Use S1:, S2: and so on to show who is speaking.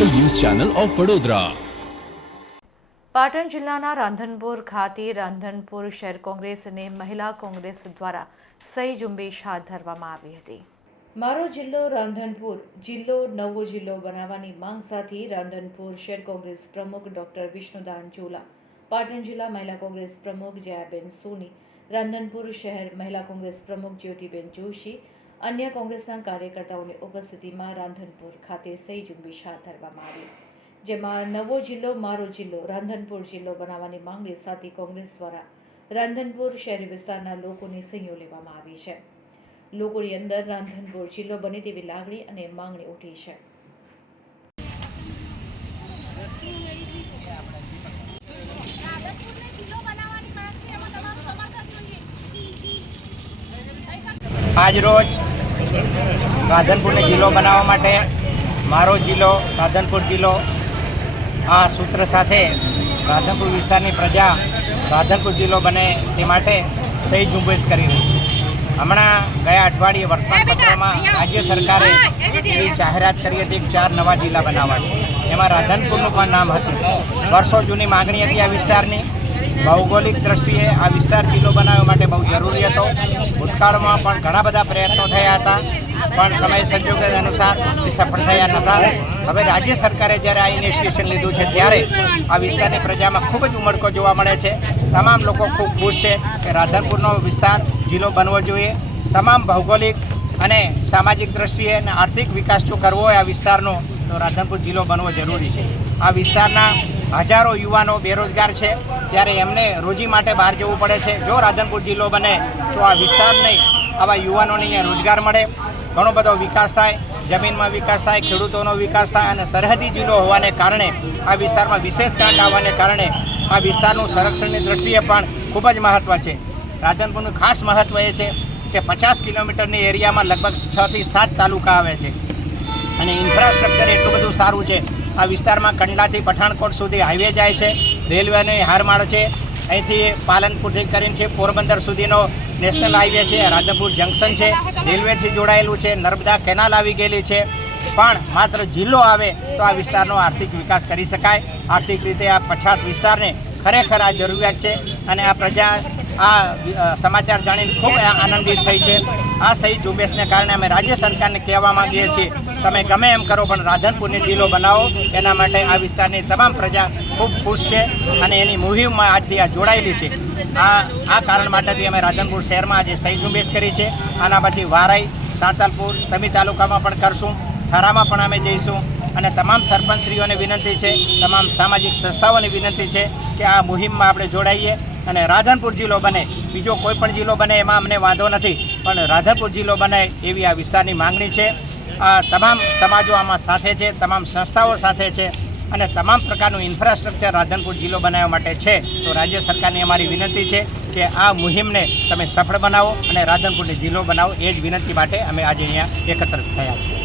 S1: Channel of Vadodara.
S2: Patan જિલ્લાના રાંધનપુર ખાતે રાંધનપુર શહેર કોંગ્રેસ અને મહિલા કોંગ્રેસ દ્વારા સહી ઝુંબેશ હાથ ધરવામાં આવી હતી. મારો જિલ્લો રાંધનપુર. જિલ્લો નવો જિલ્લો બનાવવાની માંગ સાથે રાંધનપુર શહેર કોંગ્રેસ પ્રમુખ ડોક્ટર વિષ્ણુદાન ચોલા પાટણ જિલ્લા મહિલા કોંગ્રેસ પ્રમુખ જયાબેન સોની રાંધનપુર શહેર મહિલા કોંગ્રેસ પ્રમુખ જ્યોતિબેન જોશી અન્ય કોંગ્રેસના કાર્યકર્તાઓની ઉપસ્થિતિમાં રાંધનપુર ખાતે સહી ઝુંબેશ હાથ ધરવામાં આવી. જેમાં નવો જિલ્લો, મારો જિલ્લો, રાંધનપુર જિલ્લો બનાવવાની માંગણી સાથે કોંગ્રેસ દ્વારા રાંધનપુર શહેરી વિસ્તારના લોકોની સહીઓ લેવામાં આવી છે. લોકોની અંદર રાંધનપુર જિલ્લો બને તેવી લાગણી અને માંગણી ઉઠી છે.
S3: આજ જિલ્લો
S4: રાધનપુરને જિલ્લો બનાવવા માટે મારો જિલ્લો રાધનપુર જિલ્લો. આ સૂત્ર સાથે રાધનપુર વિસ્તારની પ્રજા રાધનપુર જિલ્લો બને તે માટે સહી ઝુંબેશ કરી રહી છે. હમણાં ગયા અઠવાડિયે વર્તમાનપત્રમાં રાજ્ય સરકારે એવી જાહેરાત કરી હતી કે ચાર નવા જિલ્લા બનાવવા છે. એમાં રાધનપુરનું પણ નામ હતું. વર્ષો જૂની માગણી હતી આ વિસ્તારની. ભૌગોલિક દ્રષ્ટિએ આ વિસ્તાર જિલ્લો બનાવવા માટે બહુ જરૂરી હતો. ભૂતકાળમાં પણ ઘણા બધા પ્રયત્નો થયા હતા, પણ સમય સંજોગ અનુસાર સફળ થયા નહોતા. હવે રાજ્ય સરકારે જ્યારે આ ઇનિશિએશન લીધું છે, ત્યારે આ વિસ્તારની પ્રજામાં ખૂબ જ ઉમળકો જોવા મળે છે. તમામ લોકો ખૂબ ખુશ છે કે રાધનપુરનો વિસ્તાર જિલ્લો બનવો જોઈએ. તમામ ભૌગોલિક અને સામાજિક દ્રષ્ટિએ અને આર્થિક વિકાસ જો કરવો હોય આ વિસ્તારનો તો રાધનપુર જિલ્લો બનવો જરૂરી છે. આ વિસ્તારના હજારો યુવાનો બેરોજગાર છે. ત્યારે એમને રોજી માટે બહાર જવું પડે છે. જો રાધનપુર જિલ્લો બને, તો આ વિસ્તારને આવા યુવાનોને અહીંયા રોજગાર મળે. ઘણો બધો વિકાસ થાય, જમીનમાં વિકાસ થાય, ખેડૂતોનો વિકાસ થાય અને સરહદી જિલ્લો હોવાને કારણે આ વિસ્તારમાં વિશેષ કાંડ આવવાને કારણે આ વિસ્તારનું સંરક્ષણની દ્રષ્ટિએ પણ ખૂબ જ મહત્ત્વ છે. રાધનપુરનું ખાસ મહત્ત્વ એ છે કે પચાસ કિલોમીટરની એરિયામાં લગભગ છથી સાત તાલુકા આવે છે. અને ઇન્ફ્રાસ્ટ્રક્ચર એટલું બધું સારું છે. આ વિસ્તારમાં કંડલાથી પઠાણકોટ સુધી હાઈવે જાય છે. રેલવેને હારમાળ છે. અહીંથી પાલનપુરથી કરીને છે પોરબંદર સુધીનો નેશનલ હાઈવે છે. રાધનપુર જંકશન છે. રેલવેથી જોડાયેલું છે. નર્મદા કેનાલ આવી ગયેલી છે. પણ માત્ર જિલ્લો આવે તો આ વિસ્તારનો આર્થિક વિકાસ કરી શકાય. આર્થિક રીતે આ પછાત વિસ્તારને ખરેખર આ જરૂરિયાત છે. અને આ પ્રજા આ સમાચાર જાણીને ખૂબ આનંદિત થઈ છે. આ સહી ઝુંબેશને કારણે અમે રાજ્ય સરકારને કહેવા માંગીએ છીએ, તમે ગમે એમ કરો, પણ રાધનપુરને જિલ્લો બનાવો. એના માટે આ વિસ્તારની તમામ પ્રજા ખૂબ ખુશ છે અને એની મુહિમમાં આજથી આ જોડાયેલી છે. આ આ કારણ માટેથી અમે રાધનપુર શહેરમાં આજે સહી ઝુંબેશ કરી છે. આના પછી વારાઈ, સાંતલપુર, સમી તાલુકામાં પણ કરશું. થરામાં પણ અમે જઈશું. અને તમામ સરપંચશ્રીઓને વિનંતી છે, તમામ સામાજિક સંસ્થાઓને વિનંતી છે કે આ મુહિમમાં આપણે જોડાઈએ અને રાધનપુર જિલ્લો બને. બીજો કોઈ પણ જિલ્લો બને એમાં અમને વાંધો નથી, પણ રાધનપુર જિલ્લો બને એવી આ વિસ્તારની માંગણી છે. આ તમામ સમાજો આમાં સાથે છે, તમામ સંસ્થાઓ સાથે છે અને તમામ પ્રકારનું ઇન્ફ્રાસ્ટ્રક્ચર રાધનપુર જિલ્લો બનાવવા માટે છે. તો રાજ્ય સરકારની અમારી વિનંતી છે કે આ મુહિમને તમે સફળ બનાવો અને રાધનપુરને જિલ્લો બનાવો, એ જ વિનંતી માટે અમે આજે અહીંયા એકત્ર થયા છીએ.